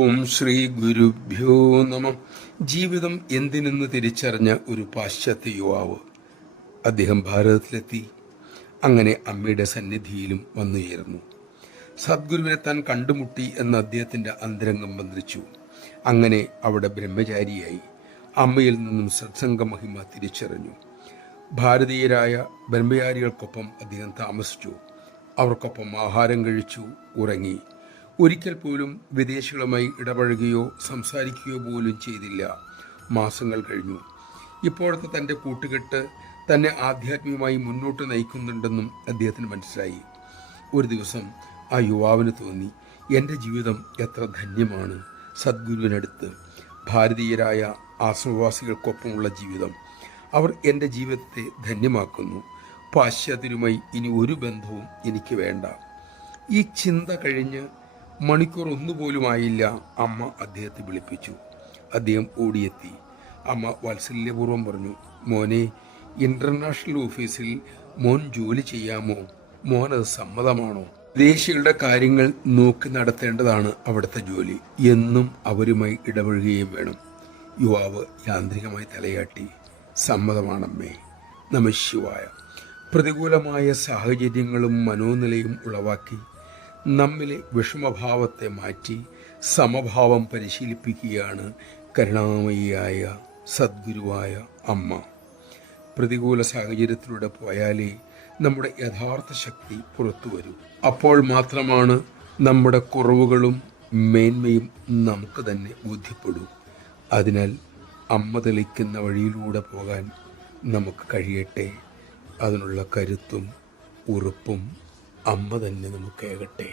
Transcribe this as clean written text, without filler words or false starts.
ഓം ശ്രീ ഗുരുഭ്യോ നമ. ജീവിതം എന്തിനെന്ന് തിരിച്ചറിഞ്ഞ ഒരു പാശ്ചാത്യ യുവാവ്. അദ്ദേഹം ഭാരതത്തിലെത്തി. അങ്ങനെ അമ്മയുടെ സന്നിധിയിലും വന്നുചേർന്നു. സദ്ഗുരുവിനെ താൻ കണ്ടുമുട്ടി എന്ന അദ്ദേഹത്തിന്റെ അന്തരംഗം മന്ത്രിച്ചു. അങ്ങനെ അവിടെ ബ്രഹ്മചാരിയായി അമ്മയിൽ നിന്നും സത്സംഗ മഹിമ തിരിച്ചറിഞ്ഞു. ഭാരതീയരായ ബ്രഹ്മചാരികൾക്കൊപ്പം അദ്ദേഹം താമസിച്ചു. അവർക്കൊപ്പം ആഹാരം കഴിച്ചു, ഉറങ്ങി. ഒരിക്കൽ പോലും വിദേശികളുമായി ഇടപഴകുകയോ സംസാരിക്കുകയോ പോലും ചെയ്തില്ല. മാസങ്ങൾ കഴിഞ്ഞു. ഇപ്പോഴത്തെ തൻ്റെ കൂട്ടുകെട്ട് തന്നെ ആധ്യാത്മികമായി മുന്നോട്ട് നയിക്കുന്നുണ്ടെന്നും അദ്ദേഹത്തിന് മനസ്സിലായി. ഒരു ദിവസം ആ യുവാവിന് തോന്നി, എൻ്റെ ജീവിതം എത്ര ധന്യമാണ്. സദ്ഗുരുവിനടുത്ത് ഭാരതീയരായ ആശ്രമവാസികൾക്കൊപ്പമുള്ള ജീവിതം. അവർ എൻ്റെ ജീവിതത്തെ ധന്യമാക്കുന്നു. പാശ്ചാത്യരുമായി ഇനി ഒരു ബന്ധവും എനിക്ക് വേണ്ട. ഈ ചിന്ത കഴിഞ്ഞ് മണിക്കൂർ ഒന്നുപോലുമായില്ല, അമ്മ അദ്ദേഹത്തെ വിളിപ്പിച്ചു. അദ്ദേഹം ഓടിയെത്തി. അമ്മ വാത്സല്യപൂർവ്വം പറഞ്ഞു, മോനെ, ഇന്റർനാഷണൽ ഓഫീസിൽ മോൻ ജോലി ചെയ്യാമോ? മോനത് സമ്മതമാണോ? വിദേശികളുടെ കാര്യങ്ങൾ നോക്കി നടത്തേണ്ടതാണ് അവിടുത്തെ ജോലി. എന്നും അവരുമായി ഇടപഴകുകയും വേണം. യുവാവ് യാന്ത്രികമായി തലയാട്ടി. സമ്മതമാണമ്മേ. നമഃ ശിവായ. പ്രതികൂലമായ സാഹചര്യങ്ങളും മനോനിലയും ഉളവാക്കി നമ്മിലെ വിഷമഭാവത്തെ മാറ്റി സമഭാവം പരിശീലിപ്പിക്കുകയാണ് കരുണാമയിയായ സദ്ഗുരുവായ അമ്മ. പ്രതികൂല സാഹചര്യത്തിലൂടെ പോയാലേ നമ്മുടെ യഥാർത്ഥ ശക്തി പുറത്തു വരൂ. അപ്പോൾ മാത്രമാണ് നമ്മുടെ കുറവുകളും മേന്മയും നമുക്ക് തന്നെ ബോധ്യപ്പെടൂ. അതിനാൽ അമ്മ തെളിക്കുന്ന വഴിയിലൂടെ പോകാൻ നമുക്ക് കഴിയട്ടെ. അതിനുള്ള കരുത്തും ഉറപ്പും അമ്മ തന്നെ നമുക്കേകട്ടെ.